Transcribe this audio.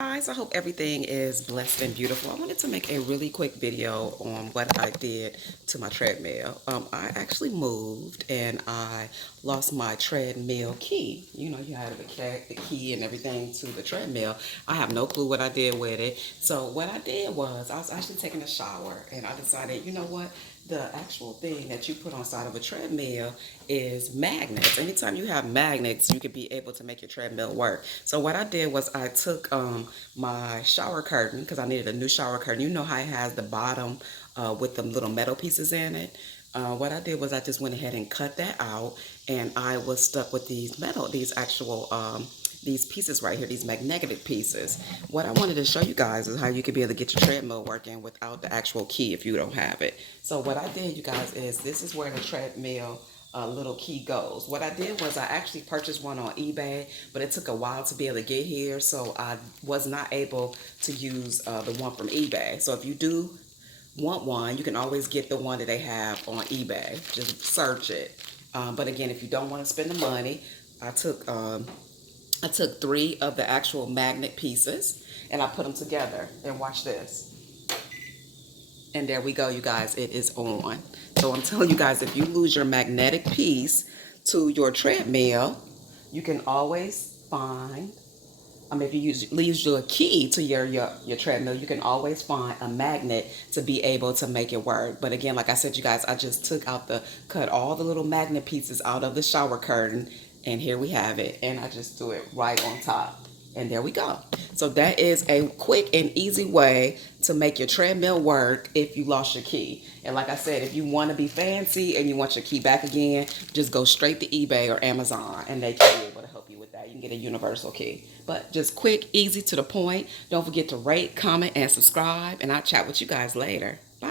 Guys, I hope everything is blessed and beautiful. I wanted to make a really quick video on what I did to my treadmill. I actually moved and I lost my treadmill key. You know, you have the key and everything to the treadmill. I have no clue what I did with it. So what I did was I was actually taking a shower and I decided, you know what? The actual thing that you put on side of a treadmill is magnets. Anytime you have magnets, you could be able to make your treadmill work. So what I did was I took my shower curtain, because I needed a new shower curtain. You know how it has the bottom with the little metal pieces in it. What I did was I just went ahead and cut that out, and I was stuck with these actual these pieces right here, these magnetic pieces. What I wanted to show you guys is how you could be able to get your treadmill working without the actual key if you don't have it. So what I did, you guys, is this is where the treadmill little key goes. What I did was I actually purchased one on eBay, but it took a while to be able to get here, so I was not able to use the one from eBay. So if you do want one, you can always get the one that they have on eBay. Just search it. But again, if you don't want to spend the money, I took three of the actual magnet pieces and I put them together. And watch this. And there we go, you guys. It is on. So I'm telling you guys, if you lose your magnetic piece to your treadmill, you can always find, if you lose your key to your treadmill, you can always find a magnet to be able to make it work. But again, like I said, you guys, I just cut all the little magnet pieces out of the shower curtain, and here we have it. And I just threw it right on top. And there we go. So that is a quick and easy way to make your treadmill work if you lost your key. And like I said, if you want to be fancy and you want your key back again, just go straight to eBay or Amazon and they can be able to help you with that. You can get a universal key. But just quick, easy, to the point. Don't forget to rate, comment, and subscribe. And I'll chat with you guys later. Bye.